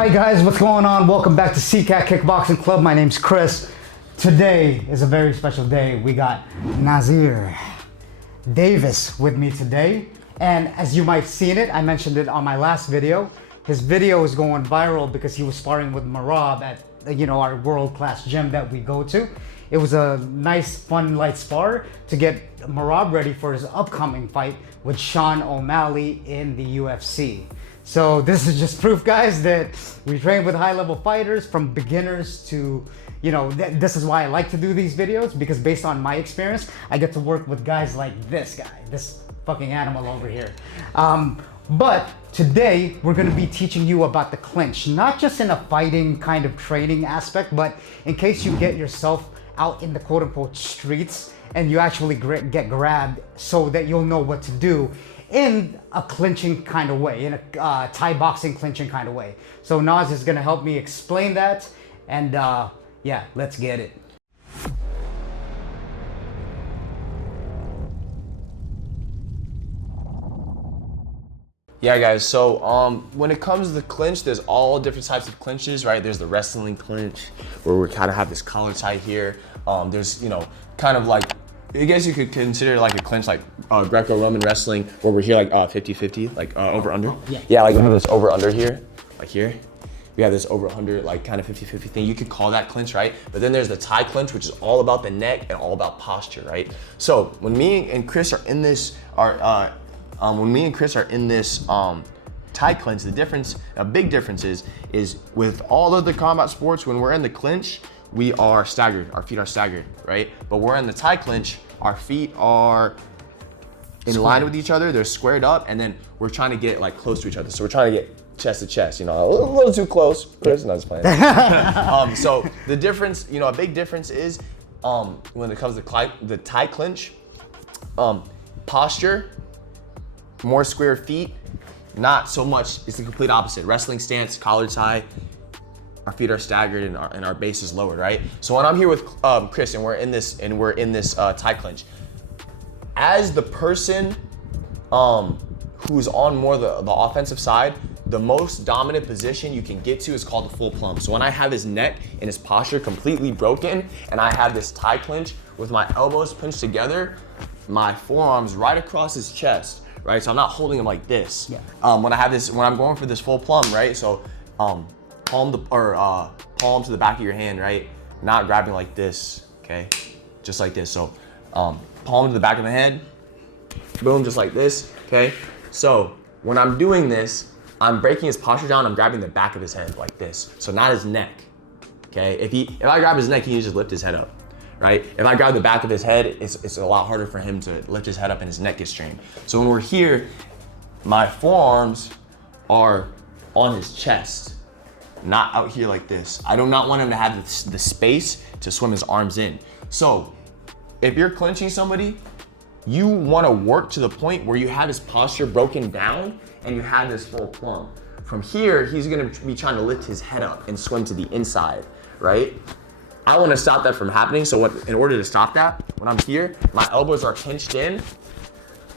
right, guys, what's going on? Welcome back to CCAT Kickboxing Club. My name's Chris. Today is a very special day. We got Nazir Davis with me today. And as you might have seen it, I mentioned it on my last video. His video is going viral because he was sparring with Merab at our world-class gym that we go to. It was a nice, fun, light spar to get Merab ready for his upcoming fight with Sean O'Malley in the UFC. So this is just proof, guys, that we train with high-level fighters from beginners to, this is why I like to do these videos, because based on my experience, I get to work with guys like this guy, this fucking animal over here. But today, we're gonna be teaching you about the clinch, not just in a fighting kind of training aspect, but in case you get yourself out in the quote-unquote streets and you actually get grabbed, so that you'll know what to do in a clinching kind of way, in a Thai boxing clinching kind of way. So Naz is gonna help me explain that, and yeah, let's get it. Yeah, guys, so when it comes to the clinch, there's all different types of clinches, right? There's the wrestling clinch, where we kind of have this collar tie here. There's, kind of like, I guess you could consider like a clinch like Greco-Roman wrestling, where we're here like 50-50, like over-under. Yeah, like we have this over-under here, like here. We have this over-under, like kind of 50-50 thing. You could call that clinch, right? But then there's the Thai clinch, which is all about the neck and all about posture, right? So when me and Chris are in this, Thai clinch, a big difference is with all of the combat sports, when we're in the clinch, we are staggered, our feet are staggered, right? But we're in the Thai clinch, our feet are in line with each other, they're squared up, and then we're trying to get like close to each other. So we're trying to get chest to chest, a little too close. Chris, no, just playing. So the difference, a big difference is when it comes to the Thai clinch, posture, more square feet, not so much, it's the complete opposite. Wrestling stance, collar tie, our feet are staggered and our base is lowered, right? So when I'm here with Chris and we're in this Thai clinch, as the person who's on more the offensive side, the most dominant position you can get to is called the full plumb. So when I have his neck and his posture completely broken and I have this Thai clinch with my elbows pinched together, my forearms right across his chest, right? So I'm not holding him like this. Yeah. When I'm going for this full plumb, right? So palm to the back of your hand, right? Not grabbing like this, okay? Just like this. So palm to the back of the head, boom, just like this, okay? So when I'm doing this, I'm breaking his posture down, I'm grabbing the back of his head like this. So not his neck, okay? If I grab his neck, he can just lift his head up, right? If I grab the back of his head, it's a lot harder for him to lift his head up and his neck gets strained. So when we're here, my forearms are on his chest, not out here like this. I do not want him to have the space to swim his arms in. So if you're clinching somebody, you want to work to the point where you have his posture broken down and you have this full plumb. From here, he's going to be trying to lift his head up and swim to the inside, right? I want to stop that from happening. So in order to stop that, when I'm here, my elbows are pinched in,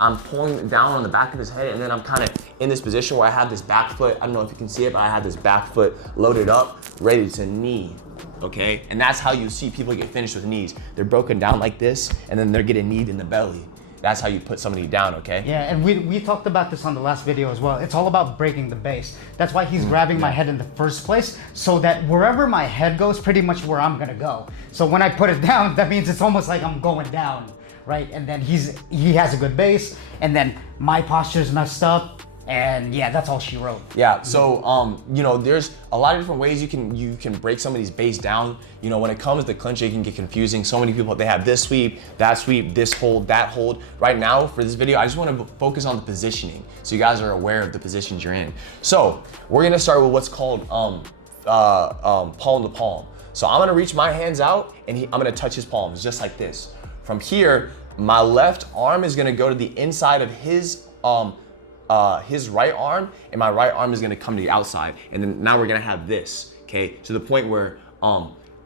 I'm pulling down on the back of his head, and then I'm kind of in this position where I have this back foot, I don't know if you can see it, but I have this back foot loaded up, ready to knee, okay? And that's how you see people get finished with knees. They're broken down like this, and then they're getting kneed in the belly. That's how you put somebody down, okay? Yeah, and we talked about this on the last video as well. It's all about breaking the base. That's why he's grabbing my head in the first place, so that wherever my head goes, pretty much where I'm gonna go. So when I put it down, that means it's almost like I'm going down, right? And then he has a good base, and then my posture's messed up, and yeah, that's all she wrote. Yeah, so there's a lot of different ways you can break somebody's base down. When it comes to clinch, it can get confusing. So many people, they have this sweep, this hold, that hold. Right now, for this video, I just want to focus on the positioning, so you guys are aware of the positions you're in. So we're gonna start with what's called palm to palm. So I'm gonna reach my hands out, and I'm gonna touch his palms, just like this. From here, my left arm is gonna go to the inside of his right arm, and my right arm is gonna come to the outside. And then now we're gonna have this, okay? To the point where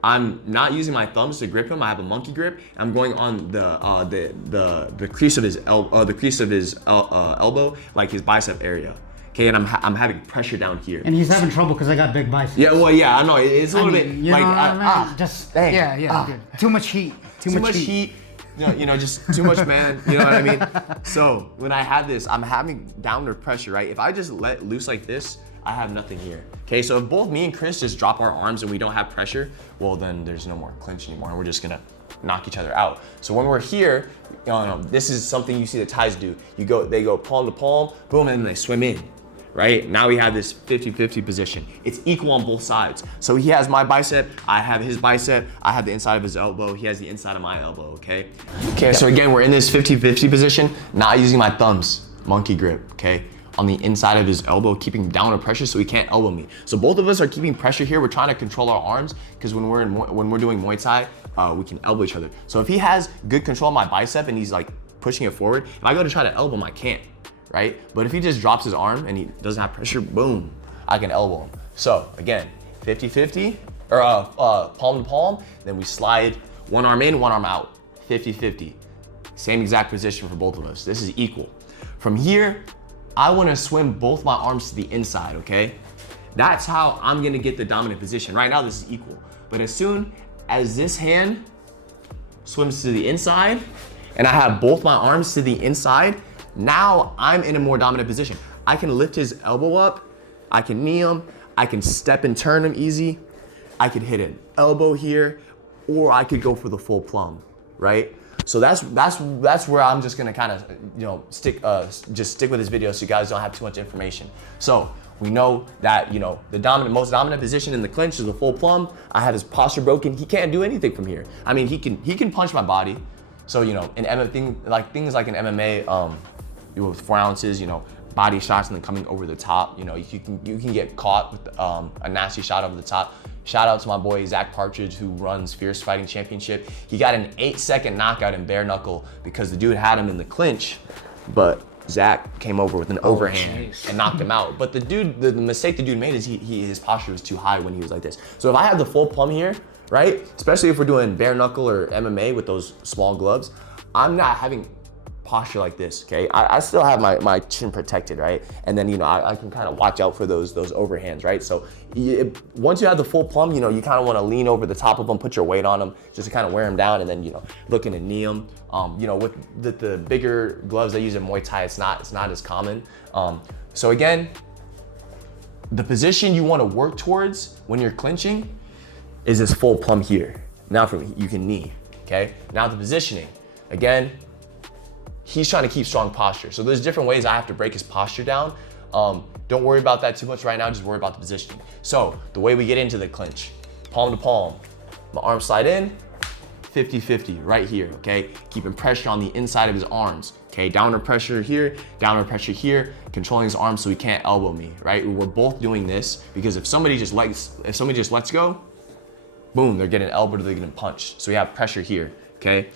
I'm not using my thumbs to grip him. I have a monkey grip. I'm going on the crease of his elbow, like his bicep area. okay, and I'm having pressure down here. And he's having trouble because I got big biceps. Yeah, well, yeah, I know. It's a little bit You like, know what I mean? Just, dang. dude. Too much heat. Too much heat. You know, just too much, man. You know what I mean? So when I have this, I'm having downward pressure, right? If I just let loose like this, I have nothing here. Okay, so if both me and Chris just drop our arms and we don't have pressure, well, then there's no more clinch anymore, and we're just gonna knock each other out. So when we're here, this is something you see the Thais do. They go palm to palm, boom, and then they swim in. Right? Now we have this 50-50 position. It's equal on both sides. So he has my bicep, I have his bicep, I have the inside of his elbow, he has the inside of my elbow, okay? Okay, so again, we're in this 50-50 position, not using my thumbs, monkey grip, okay? On the inside of his elbow, keeping downward pressure so he can't elbow me. So both of us are keeping pressure here. We're trying to control our arms because when we're doing Muay Thai, we can elbow each other. So if he has good control of my bicep and he's like pushing it forward, if I go to try to elbow him, I can't. Right? But if he just drops his arm and he doesn't have pressure, boom, I can elbow him. So again, 50-50, or palm to palm, then we slide one arm in, one arm out, 50-50. Same exact position for both of us. This is equal. From here, I wanna swim both my arms to the inside, okay? That's how I'm gonna get the dominant position. Right now, this is equal. But as soon as this hand swims to the inside, and I have both my arms to the inside, now I'm in a more dominant position. I can lift his elbow up, I can knee him, I can step and turn him easy, I could hit an elbow here, or I could go for the full plumb, right? So that's where I'm just gonna kind of stick with this video so you guys don't have too much information. So we know that the most dominant position in the clinch is the full plumb. I have his posture broken. He can't do anything from here. I mean, he can punch my body. So in things like in MMA. With 4 ounces, body shots and then coming over the top, you can get caught with a nasty shot over the top. Shout out to my boy Zach Partridge, who runs Fierce Fighting Championship. He got an 8-second knockout in bare knuckle because the dude had him in the clinch, but Zach came over with an overhand and knocked him out. But the mistake the dude made is his posture was too high when he was like this. So if I have the full plumb here, right, especially if we're doing bare knuckle or MMA with those small gloves, I'm not having posture like this, okay? I still have my chin protected, right? And then, I can kind of watch out for those overhands, right? So once you have the full plumb, you kind of want to lean over the top of them, put your weight on them, just to kind of wear them down, and then, looking to knee them. With the bigger gloves they use in Muay Thai, it's not as common. So again, the position you want to work towards when you're clinching is this full plumb here. Now you can knee, okay? Now the positioning, again, he's trying to keep strong posture. So there's different ways I have to break his posture down. Don't worry about that too much right now, just worry about the positioning. So the way we get into the clinch, palm to palm, my arms slide in, 50-50 right here, okay? Keeping pressure on the inside of his arms, okay? Downward pressure here, controlling his arms so he can't elbow me, right? We're both doing this because if somebody just lets go, boom, they're getting elbowed or they're getting punched. So we have pressure here, okay?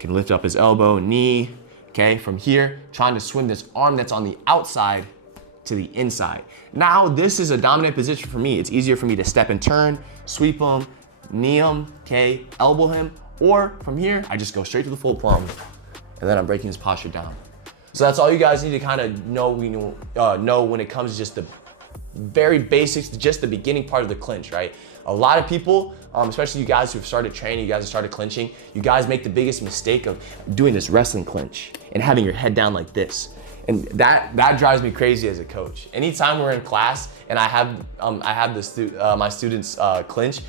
Can lift up his elbow, knee, okay? From here, trying to swim this arm that's on the outside to the inside. Now, this is a dominant position for me. It's easier for me to step and turn, sweep him, knee him, okay? Elbow him, or from here, I just go straight to the full plumb, and then I'm breaking his posture down. So that's all you guys need to kind of know when it comes to just the very basics, just the beginning part of the clinch, right? A lot of people, especially you guys who've started training, you guys have started clinching, you guys make the biggest mistake of doing this wrestling clinch and having your head down like this. And that drives me crazy as a coach. Anytime we're in class and I have my students clinch,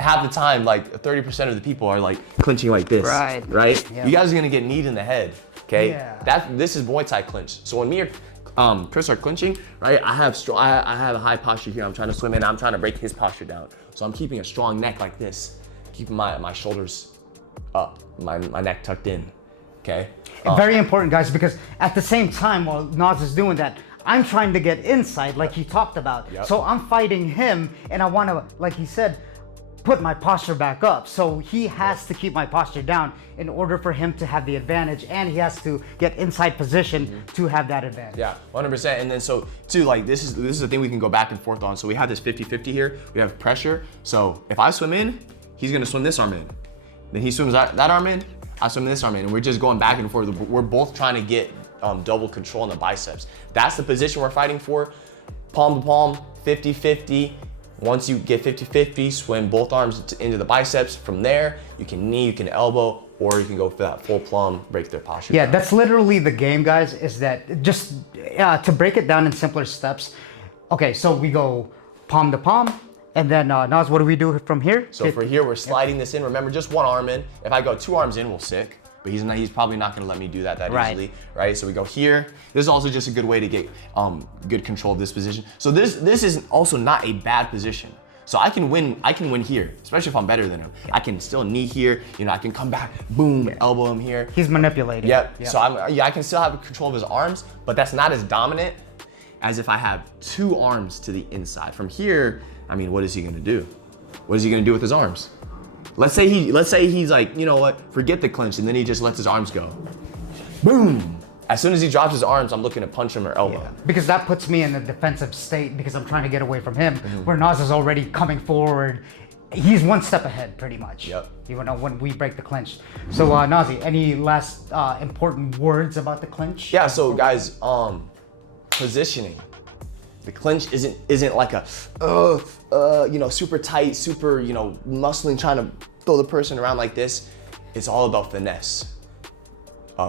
half the time, like 30% of the people are like clinching like this, right? Yep. You guys are gonna get kneed in the head, okay? Yeah. This is Muay Thai clinch. So when me or Chris are clinching, right? I have a high posture here. I'm trying to swim in. I'm trying to break his posture down. So I'm keeping a strong neck like this, keeping my shoulders up, my neck tucked in. Okay. Very important, guys, because at the same time while Naz is doing that, I'm trying to get inside, like he talked about. Yep. So I'm fighting him, and I want to, like he said, put my posture back up. So he has to keep my posture down in order for him to have the advantage, and he has to get inside position to have that advantage. Yeah, 100%. And then so too, like this is the thing we can go back and forth on. So we have this 50-50 here. We have pressure. So if I swim in, he's gonna swim this arm in. Then he swims that arm in, I swim this arm in, and we're just going back and forth. We're both trying to get double control on the biceps. That's the position we're fighting for. Palm to palm, 50-50. Once you get 50-50, swim both arms into the biceps. From there, you can knee, you can elbow, or you can go for that full plum, break their posture. Yeah, down. that's literally the game, guys, is that just to break it down in simpler steps. Okay, so we go palm to palm, and then Naz, what do we do from here? So for here, we're sliding this in. Remember, just one arm in. If I go 2 arms in, we'll sick. But he's probably not gonna let me do that Right. easily, right? So we go here. This is also just a good way to get good control of this position. So this is also not a bad position. So I can win here, especially if I'm better than him. I can still knee here, I can come back, boom, elbow him here. He's manipulating. Yep. So I can still have control of his arms, but that's not as dominant as if I have 2 arms to the inside. From here, I mean, what is he gonna do? What is he gonna do with his arms? Let's say he's like, you know what, forget the clinch, and then he just lets his arms go. Boom! As soon as he drops his arms, I'm looking to punch him or elbow. Yeah. Because that puts me in a defensive state because I'm trying to get away from him, Mm-hmm. where Naz is already coming forward. He's one step ahead, pretty much. Yep. Even though when we break the clinch. So, Nazi, any last important words about the clinch? Yeah, so guys, positioning. The clinch isn't like a super tight, super muscling, trying to throw the person around like this. It's all about finesse.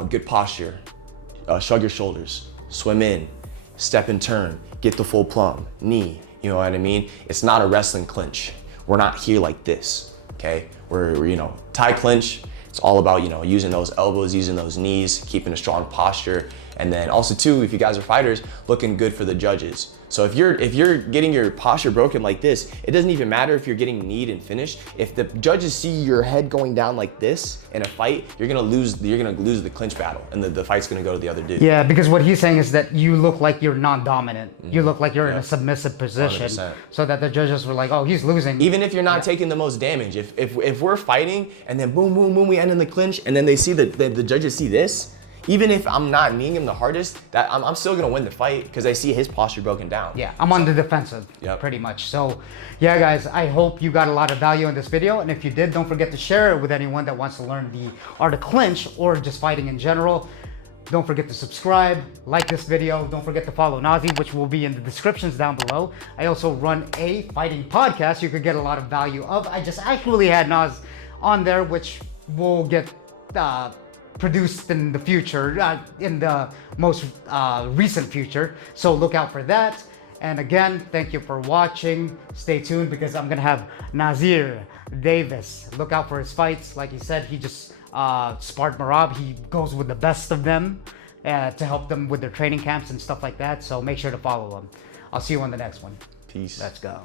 Good posture. Shrug your shoulders. Swim in. Step and turn. Get the full plum. Knee. You know what I mean? It's not a wrestling clinch. We're not here like this. Okay? We're Thai clinch. It's all about using those elbows, using those knees, keeping a strong posture, and then also too, if you guys are fighters, looking good for the judges. So if you're getting your posture broken like this, it doesn't even matter if you're getting kneed and finished. If the judges see your head going down like this in a fight, you're gonna lose the clinch battle, and the fight's gonna go to the other dude. Yeah, because what he's saying is that you look like you're non-dominant. You look like you're in a submissive position, 100%. so that the judges were like, "Oh, he's losing." Even if you're not taking the most damage, if we're fighting and then boom, boom, boom, we end in the clinch, and then they see the judges see this, even if I'm not kneeing him the hardest, that I'm still gonna win the fight because I see his posture broken down. Yeah, I'm on the defensive, Yep. pretty much. So, yeah, guys, I hope you got a lot of value in this video. And if you did, don't forget to share it with anyone that wants to learn the art of clinch or just fighting in general. Don't forget to subscribe, like this video. Don't forget to follow Nazi, which will be in the descriptions down below. I also run a fighting podcast you could get a lot of value of. I just actually had Naz on there, which will get produced in the future, in the most recent future. So look out for that. And again, thank you for watching. Stay tuned because I'm gonna have Nazir Davis. Look out for his fights. Like he said, he just sparred Merab. He goes with the best of them to help them with their training camps and stuff like that. So make sure to follow him. I'll see you on the next one. Peace. Let's go.